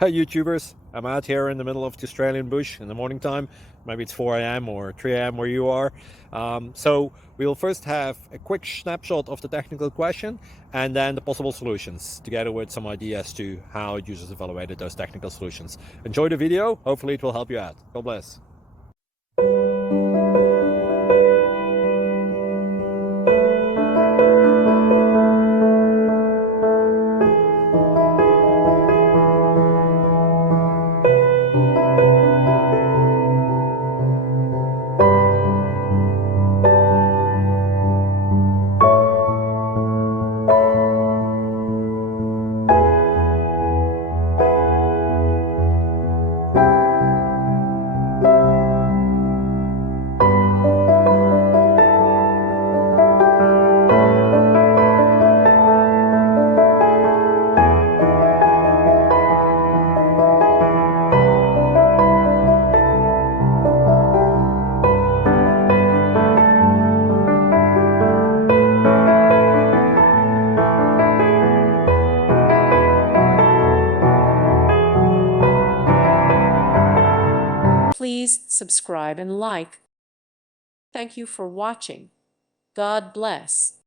Hi YouTubers, I'm out here in the middle of the Australian bush in the morning time. Maybe it's 4 a.m. or 3 a.m. where you are. So we'll first have a quick snapshot of the technical question and then the possible solutions, together with some ideas to how users evaluated those technical solutions. Enjoy the video, hopefully it will help you out. God bless. Please subscribe and like. Thank you for watching. God bless.